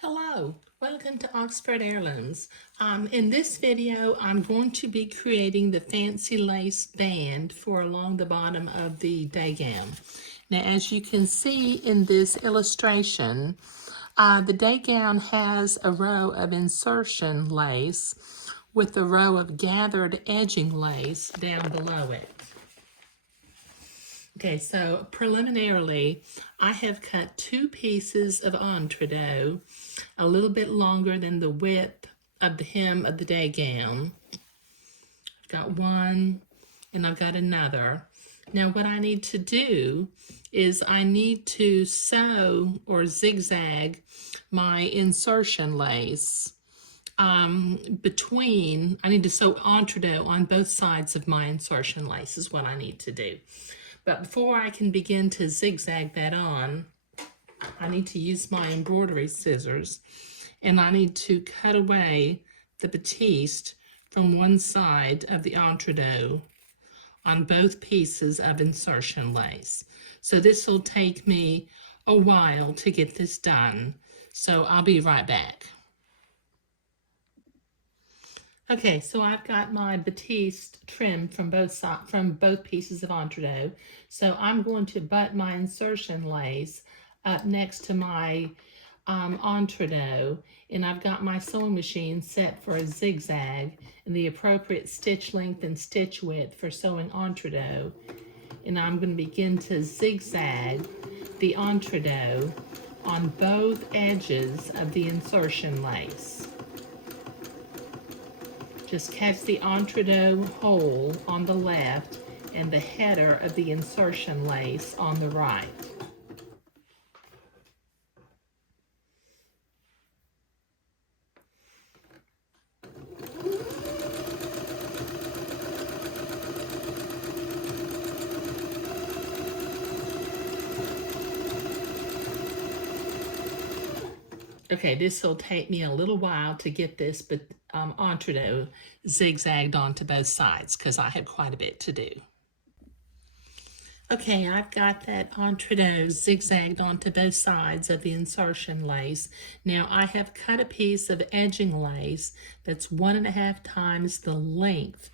Hello, welcome to Oxford Heirlooms. In this video, I'm going to be creating the fancy lace band for along the bottom of the day gown. Now, as you can see in this illustration, the day gown has a row of insertion lace with a row of gathered edging lace down below it. Okay, so preliminarily, I have cut 2 pieces of entree, a little bit longer than the width of the hem of the day gown. I've got one and I've got another. Now what I need to do is I need to sew or zigzag my insertion lace I need to sew entree on both sides of my insertion lace is what I need to do. But before I can begin to zigzag that on, I need to use my embroidery scissors and I need to cut away the batiste from one side of the entree on both pieces of insertion lace. So this will take me a while to get this done. So I'll be right back. Okay, so I've got my batiste trimmed from both pieces of entree. So I'm going to butt my insertion lace up next to my entree, and I've got my sewing machine set for a zigzag and the appropriate stitch length and stitch width for sewing entree. And I'm going to begin to zigzag the entree on both edges of the insertion lace. Just catch the entree hole on the left and the header of the insertion lace on the right. Okay, this will take me a little while to get this entree zigzagged onto both sides because I have quite a bit to do. Okay, I've got that entree zigzagged onto both sides of the insertion lace. Now I have cut a piece of edging lace that's 1.5 times the length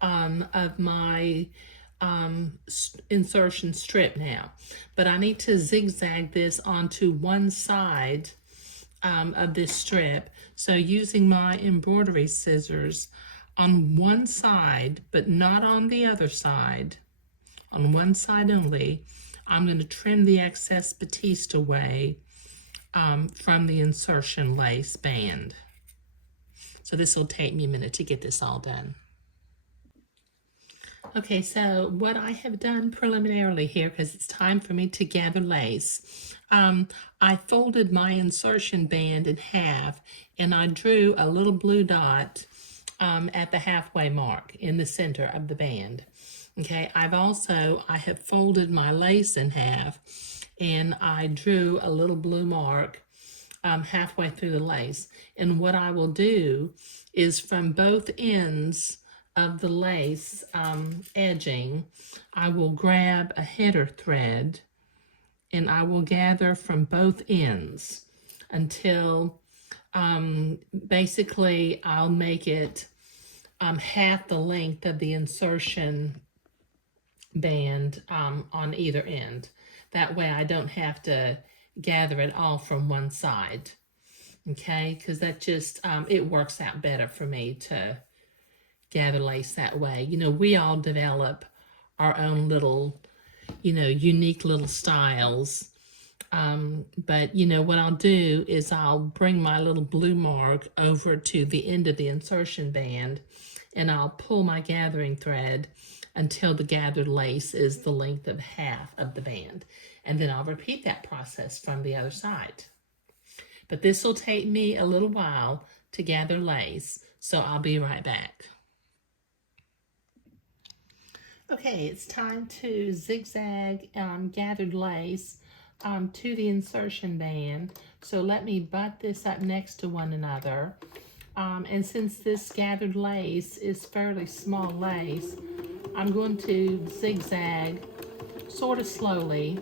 of my insertion strip now. But I need to zigzag this onto one side of this strip. So using my embroidery scissors on one side, but not on the other side, on one side only, I'm going to trim the excess batiste away from the insertion lace band. So this will take me a minute to get this all done. Okay, so what I have done preliminarily here, because it's time for me to gather lace, I folded my insertion band in half and I drew a little blue dot at the halfway mark in the center of the band. Okay, I have folded my lace in half and I drew a little blue mark halfway through the lace. And what I will do is from both ends of the lace edging, I will grab a header thread and I will gather from both ends until basically I'll make it half the length of the insertion band on either end. That way I don't have to gather it all from one side, okay? Because that just, it works out better for me to gather lace that way. You know, we all develop our own little, unique little styles. But, what I'll do is I'll bring my little blue mark over to the end of the insertion band and I'll pull my gathering thread until the gathered lace is the length of half of the band. And then I'll repeat that process from the other side. But this will take me a little while to gather lace, so I'll be right back. Okay, it's time to zigzag gathered lace to the insertion band. So let me butt this up next to one another. And since this gathered lace is fairly small lace, I'm going to zigzag sort of slowly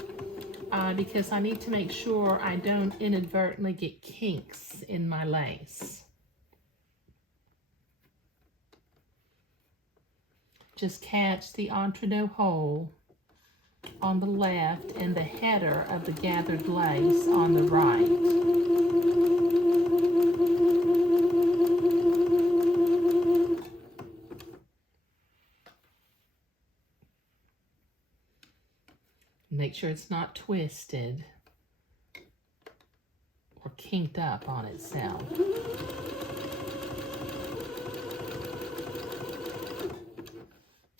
because I need to make sure I don't inadvertently get kinks in my lace. Just catch the entre-deux hole on the left and the header of the gathered lace on the right. Make sure it's not twisted or kinked up on itself.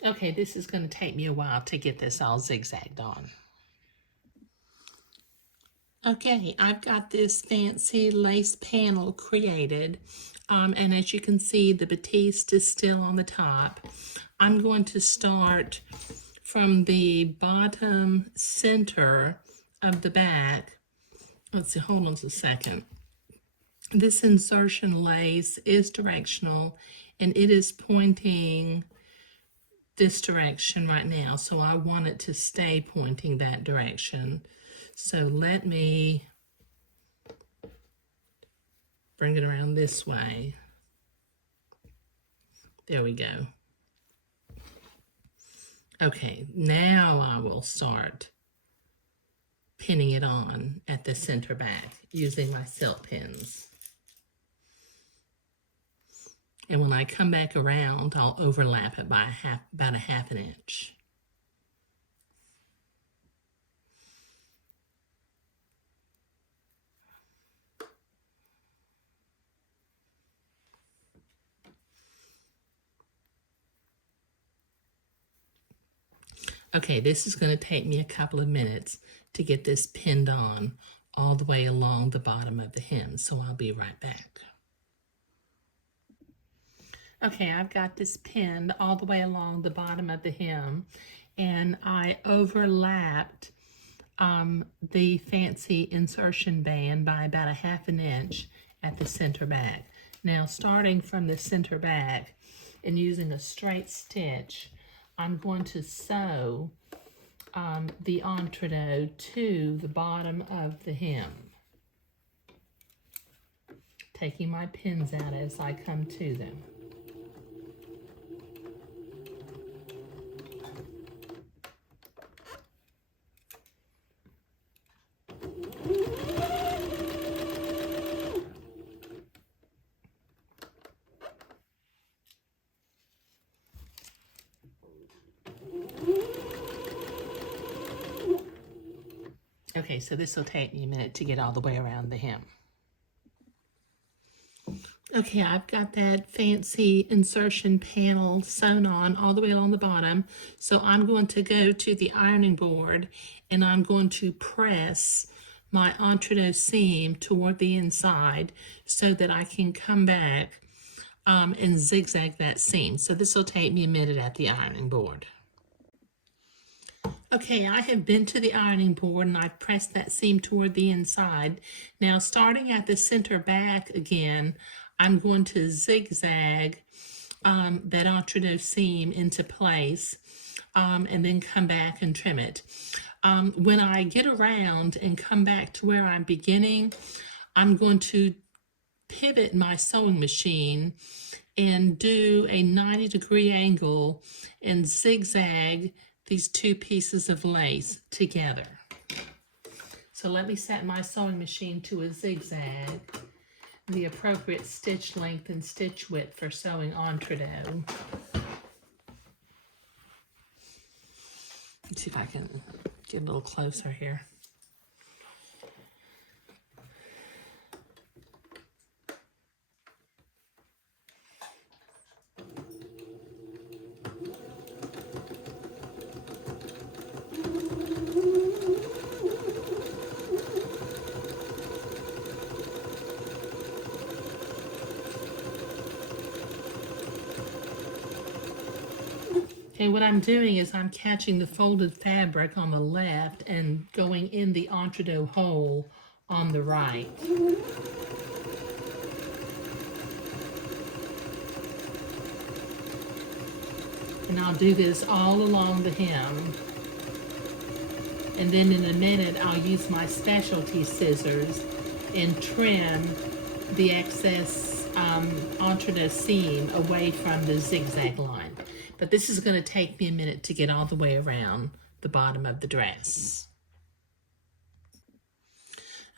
Okay, this is going to take me a while to get this all zigzagged on. Okay, I've got this fancy lace panel created, and as you can see, the batiste is still on the top. I'm going to start from the bottom center of the back. Let's see, hold on a second. This insertion lace is directional, and it is pointing this direction right now, so I want it to stay pointing that direction. So let me bring it around this way. There we go. Okay, now I will start pinning it on at the center back using my silk pins. And when I come back around, I'll overlap it by about a half an inch. Okay, this is going to take me a couple of minutes to get this pinned on all the way along the bottom of the hem, so I'll be right back. Okay, I've got this pinned all the way along the bottom of the hem, and I overlapped the fancy insertion band by about a half an inch at the center back. Now, starting from the center back and using a straight stitch, I'm going to sew the entre-deux to the bottom of the hem, taking my pins out as I come to them. Okay, so this will take me a minute to get all the way around the hem. Okay, I've got that fancy insertion panel sewn on all the way along the bottom. So I'm going to go to the ironing board and I'm going to press my entre-deux seam toward the inside so that I can come back and zigzag that seam. So this will take me a minute at the ironing board. Okay, I have been to the ironing board and I've pressed that seam toward the inside. Now, starting at the center back again, I'm going to zigzag that entre-deux seam into place and then come back and trim it. When I get around and come back to where I'm beginning, I'm going to pivot my sewing machine and do a 90-degree angle and zigzag these two pieces of lace together. So let me set my sewing machine to a zigzag, the appropriate stitch length and stitch width for sewing entre-deux. Let's see if I can get a little closer here. Okay, what I'm doing is I'm catching the folded fabric on the left and going in the entre-deux hole on the right. And I'll do this all along the hem And then in a minute, I'll use my specialty scissors and trim the excess entree seam away from the zigzag line. But this is going to take me a minute to get all the way around the bottom of the dress.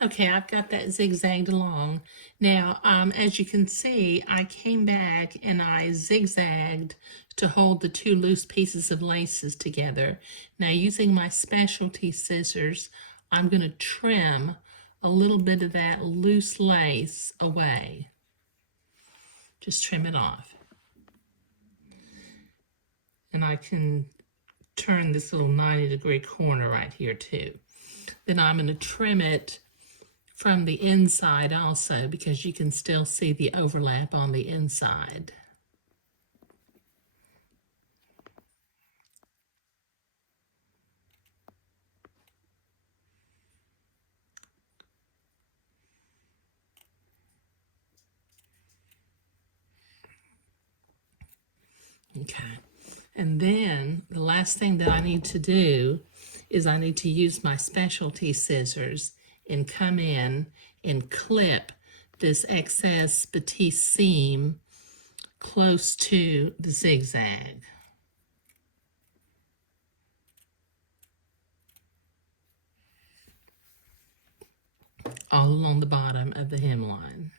Okay, I've got that zigzagged along. Now, as you can see, I came back and I zigzagged to hold the two loose pieces of laces together. Now, using my specialty scissors, I'm going to trim a little bit of that loose lace away. Just trim it off. And I can turn this little 90-degree corner right here too. Then I'm going to trim it from the inside also, because you can still see the overlap on the inside. Okay, and then the last thing that I need to do is I need to use my specialty scissors and come in and clip this excess batiste seam close to the zigzag. All along the bottom of the hemline.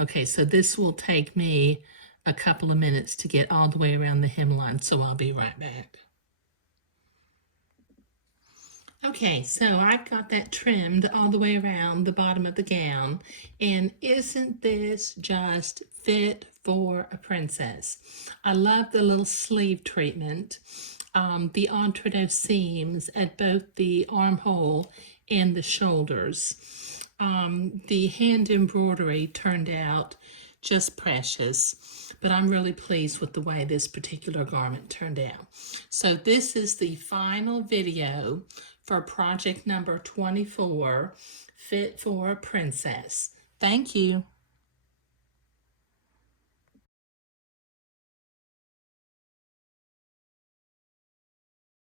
Okay, so this will take me a couple of minutes to get all the way around the hemline, so I'll be right back. Okay, so I've got that trimmed all the way around the bottom of the gown, and isn't this just fit for a princess? I love the little sleeve treatment, the entree seams at both the armhole and the shoulders. The hand embroidery turned out just precious, but I'm really pleased with the way this particular garment turned out. So this is the final video for project number 24, Fit for a Princess. Thank you.